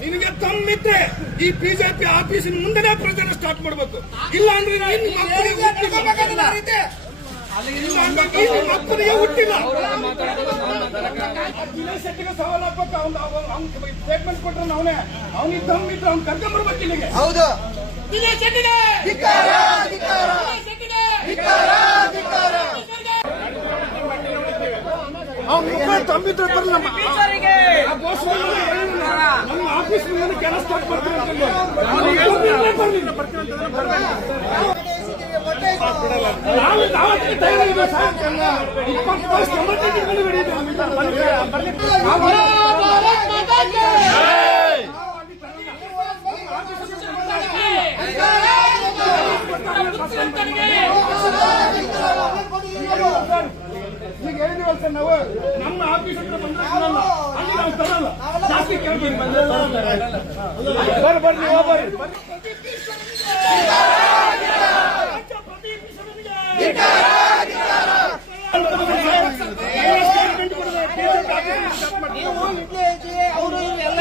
ನಿನಗೆ ತಮ್ಮಿದ್ರೆ ಈ ಬಿಜೆಪಿ ಆಫೀಸಿನ ಮುಂದೆನೇ ಪ್ರಚಾರ ಸ್ಟಾರ್ಟ್ ಮಾಡಬೇಕು. ಇಲ್ಲ ಅಂದ್ರೆ ಮಕ್ಕಳಿಗೆ ಹುಟ್ಟಿಲ್ಲ ಸವಾಲ್ ಹಾಕ್ಬೇಕು. ಸ್ಟೇಟ್ಮೆಂಟ್ ಕೊಟ್ರೆ ಅವನಿಗೆ ತಮ್ಮಿದ್ರೆ ಅವ್ನು ಕರ್ಕೊಂಡ್ಬರ್ಬೇಕು ಇಲ್ಲಿಗೆ. ಹೌದು ತಮ್ಮಿದ್ರೆ ಬರಲ್ಲ ನಮ್ಮ ಆಫೀಸ್ ಮುಂದೆ ಕೆಲಸ ಸ್ಟಾರ್ಟ್ ಮಾಡ್ತೀವಿ ಈಗ ಹೇಳಿದೀವಲ್ಲ ಸರ್, ನಾವು ನಮ್ಮ ಆಫೀಸ್ ಹತ್ರ ಬಂದ್ರೆ ಅಲ್ಲಿ ನಾವು ತರಲ್ಲ. ಜಾಸ್ತಿ ಕೇಳ್ತೀವಿ ಬರ್ರಿ ಅವರು ಎಲ್ಲ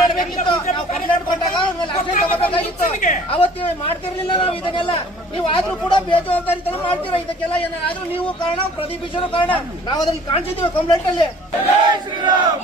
ಮಾಡಬೇಕಿತ್ತು. ನಾವು ಕಂಪ್ಲೇಂಟ್ ಕೊಟ್ಟಾಗ ತಗೋಬೇಕಾಗಿತ್ತು. ಅವತ್ತು ಮಾಡ್ತಿರ್ಲಿಲ್ಲ ನಾವು ಇದನ್ನೆಲ್ಲ. ನೀವು ಆದ್ರೂ ಕೂಡ ಬೇಜವಾಬ್ದಾರಿತನ ಮಾಡ್ತೀರಾ. ಇದಕ್ಕೆಲ್ಲ ಏನಾದ್ರೂ ನೀವು ಕಾರಣ, ಪ್ರದೀಪ್ ಈಶ್ವರ ಕಾರಣ. ನಾವು ಅದ್ರಲ್ಲಿ ಕಾಣಿಸಿದ್ದೀವಿ ಕಂಪ್ಲೇಂಟ್ ಅಲ್ಲಿ. ಶ್ರೀರಾಮ್